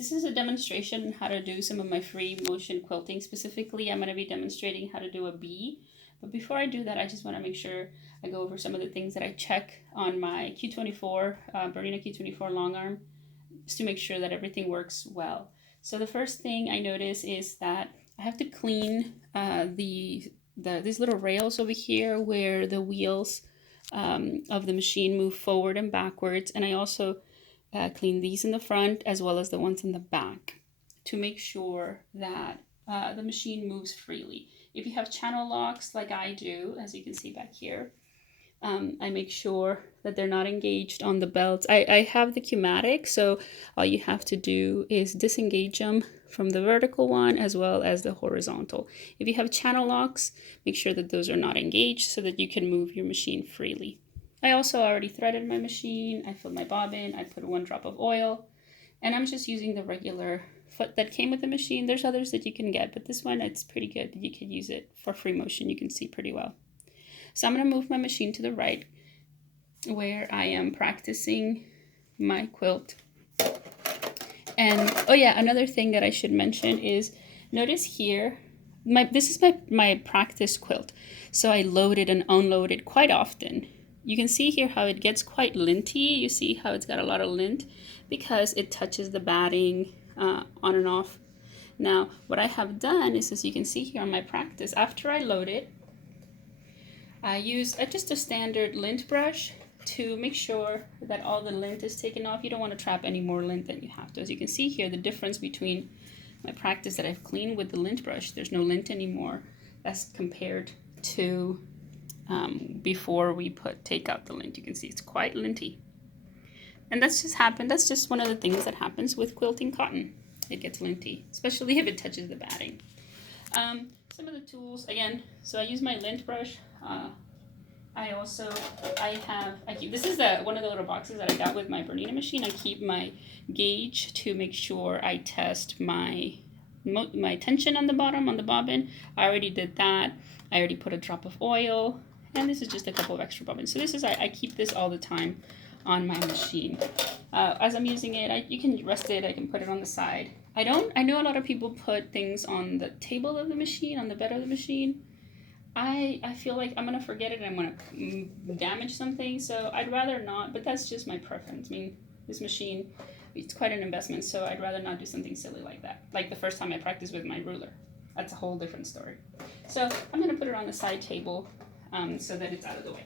This is a demonstration on how to do some of my free motion quilting. Specifically, I'm going to be demonstrating how to do a bee. But before I do that, I just want to make sure I go over some of the things that I check on my Q24, Bernina Q24 long arm, just to make sure that everything works well. So the first thing I notice is that I have to clean these little rails over here where the wheels of the machine move forward and backwards. And I also clean these in the front as well as the ones in the back to make sure that the machine moves freely. If you have channel locks like I do, as you can see back here, I make sure that they're not engaged on the belts. I have the Q-matic, so all you have to do is disengage them from the vertical one as well as the horizontal. If you have channel locks, make sure that those are not engaged so that you can move your machine freely. I also already threaded my machine. I filled my bobbin. I put 1 drop of oil, and I'm just using the regular foot that came with the machine. There's others that you can get, but this one, it's pretty good. You can use it for free motion. You can see pretty well. So I'm going to move my machine to the right where I am practicing my quilt. And oh yeah, another thing that I should mention is, notice here, this is my practice quilt. So I load it and unload it quite often. You can see here how it gets quite linty. You see how it's got a lot of lint because it touches the batting on and off. Now, what I have done is, as you can see here on my practice, after I load it, I use just a standard lint brush to make sure that all the lint is taken off. You don't want to trap any more lint than you have to. As you can see here, the difference between my practice that I've cleaned with the lint brush, there's no lint anymore. That's compared to before we take out the lint. You can see it's quite linty. And that's just one of the things that happens with quilting cotton. It gets linty, especially if it touches the batting. Some of the tools, again, so I use my lint brush. This is one of the little boxes that I got with my Bernina machine. I keep my gauge to make sure I test my tension on the bottom, on the bobbin. I already did that. I already put a drop of oil, and this is just a couple of extra bobbins. So I keep this all the time on my machine. As I'm using it, you can rest it, I can put it on the side. I know a lot of people put things on the table of the machine, on the bed of the machine. I feel like I'm gonna forget it and I'm gonna damage something, so I'd rather not, but that's just my preference. I mean, this machine, it's quite an investment, so I'd rather not do something silly like that. Like the first time I practiced with my ruler. That's a whole different story. So I'm gonna put it on the side table so that it's out of the way.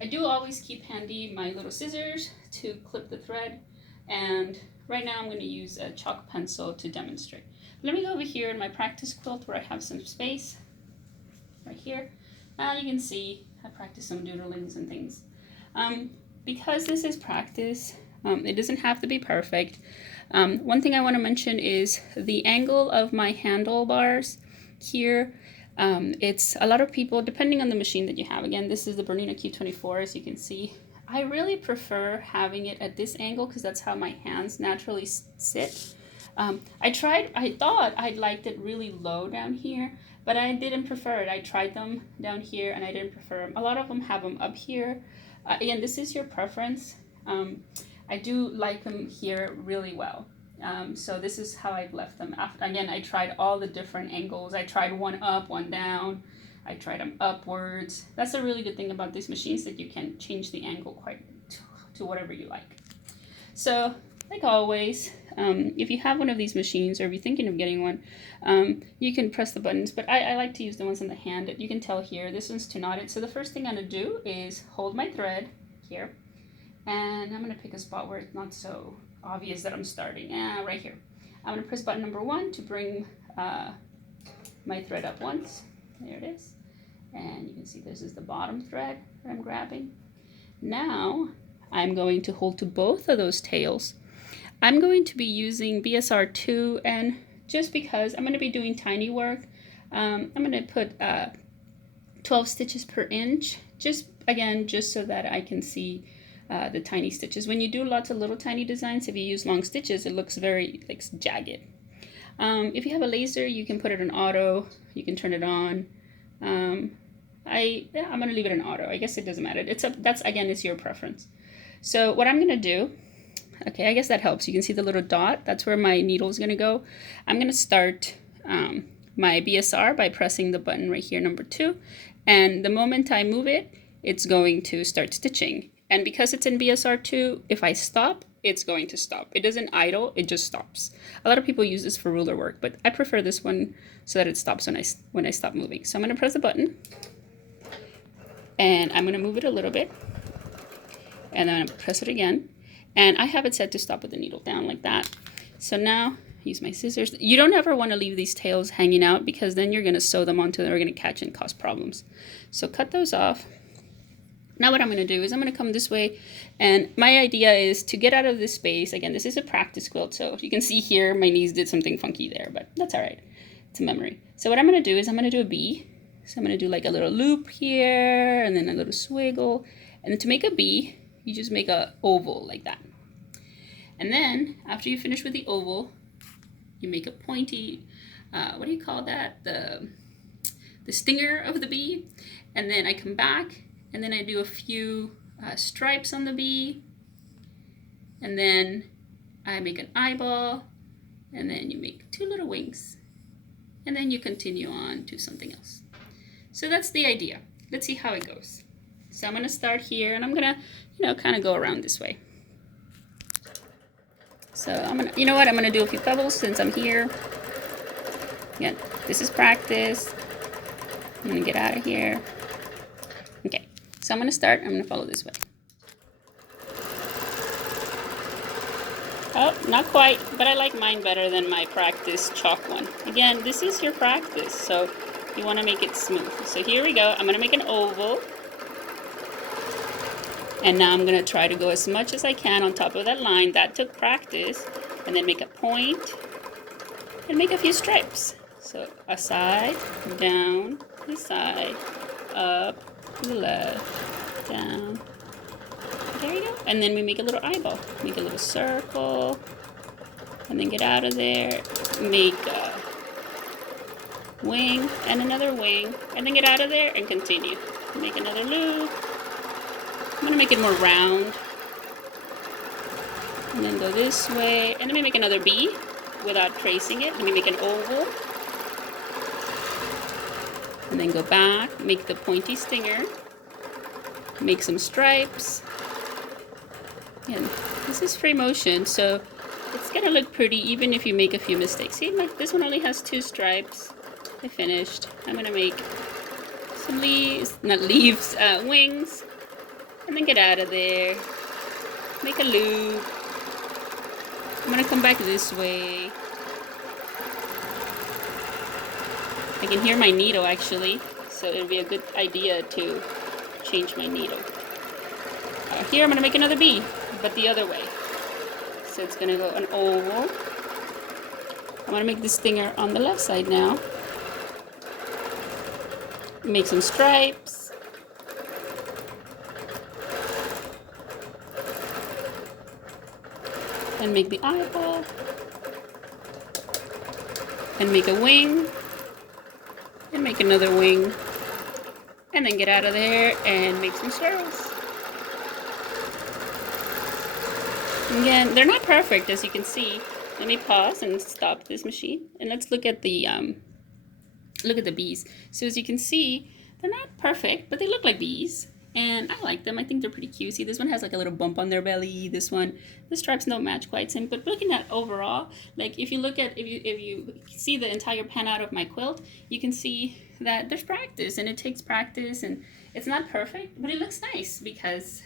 I do always keep handy my little scissors to clip the thread, and right now I'm going to use a chalk pencil to demonstrate. Let me go over here in my practice quilt where I have some space, right here. Now you can see I practice some doodlings and things. Because this is practice, it doesn't have to be perfect. One thing I want to mention is the angle of my handlebars here. It's a lot of people, depending on the machine that you have. Again, this is the Bernina Q24, as you can see. I really prefer having it at this angle because that's how my hands naturally sit. I thought I liked it really low down here, but I didn't prefer it. I tried them down here and I didn't prefer them. A lot of them have them up here. Again, this is your preference. I do like them here really well. So this is how I've left them. Again, I tried all the different angles. I tried one up, one down. I tried them upwards. That's a really good thing about these machines, that you can change the angle quite to whatever you like. So, like always, if you have one of these machines or if you're thinking of getting one, you can press the buttons, but I like to use the ones in the hand. You can tell here, this one's to knot it. So the first thing I'm going to do is hold my thread here, and I'm going to pick a spot where it's not so obvious that I'm starting. Right here. I'm going to press button number 1 to bring my thread up once. There it is. And you can see this is the bottom thread that I'm grabbing. Now I'm going to hold to both of those tails. I'm going to be using BSR 2, and just because I'm going to be doing tiny work, I'm going to put 12 stitches per inch, just so that I can see the tiny stitches. When you do lots of little tiny designs, if you use long stitches, it looks very jagged. If you have a laser, you can put it in auto. You can turn it on. I'm gonna leave it in auto. I guess it doesn't matter. That's again, it's your preference. So what I'm gonna do, Okay, I guess that helps. You can see the little dot. That's where my needle is going to go. I'm going to start my BSR by pressing the button right here, number 2. And the moment I move it, it's going to start stitching. And because it's in BSR 2, if I stop, it's going to stop. It doesn't idle, it just stops. A lot of people use this for ruler work, but I prefer this one so that it stops when I stop moving. So I'm going to press the button, and I'm going to move it a little bit, and then I'm going to press it again. And I have it set to stop with the needle down like that. So now, use my scissors. You don't ever want to leave these tails hanging out because then you're going to sew them onto them. They're going to catch and cause problems. So cut those off. Now what I'm going to do is I'm going to come this way, and my idea is to get out of this space. Again, this is a practice quilt, so you can see here my knees did something funky there, but that's all right. It's a memory. So what I'm going to do is I'm going to do a B. So I'm going to do like a little loop here, and then a little swiggle. And then to make a B, you just make a oval like that. And then after you finish with the oval, you make a pointy, what do you call that? The stinger of the B. And then I come back, and then I do a few stripes on the B, and then I make an eyeball, and then you make 2 little wings, and then you continue on to something else. So that's the idea. Let's see how it goes. So I'm going to start here, and I'm going to, kind of go around this way. So I'm going to, you know what, I'm going to do a few pebbles since I'm here. Again, this is practice. I'm going to get out of here. Okay. So I'm going to start. I'm going to follow this way. Oh, not quite, but I like mine better than my practice chalk one. Again, this is your practice, so you want to make it smooth. So here we go. I'm going to make an oval. And now I'm going to try to go as much as I can on top of that line. That took practice. And then make a point and make a few stripes. So a side, down, a side, up, to the left, down. There you go. And then we make a little eyeball. Make a little circle. And then get out of there. Make a wing and another wing. And then get out of there and continue. Make another loop. I'm going to make it more round. And then go this way. And let me make another B without tracing it. Let me make an oval. And then go back. Make the pointy stinger. Make some stripes. And this is free motion, so it's going to look pretty even if you make a few mistakes. See, this one only has 2 stripes. I finished. I'm going to make some leaves, not leaves, wings. And then get out of there. Make a loop. I'm going to come back this way. I can hear my needle actually, so it'll be a good idea to change my needle. Here I'm going to make another B, but the other way. So it's going to go an oval. I'm going to make the stinger on the left side now. Make some stripes. And make the eyeball. And make a wing. And make another wing. And then get out of there and make some swirls. Again, they're not perfect, as you can see. Let me pause and stop this machine, and let's look at the bees. So as you can see, they're not perfect, but they look like bees, and I like them. I think they're pretty cute. See, this one has like a little bump on their belly. This one, the stripes don't match quite same. But looking at overall, like if you see the entire pan out of my quilt, you can see that there's practice, and it takes practice, and it's not perfect, but it looks nice because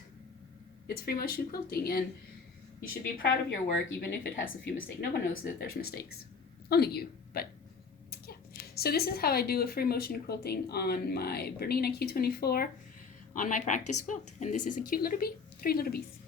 it's free motion quilting, and you should be proud of your work, even if it has a few mistakes. No one knows that there's mistakes. Only you, but yeah. So this is how I do a free motion quilting on my Bernina Q24 on my practice quilt. And this is a cute little bee, 3 little bees.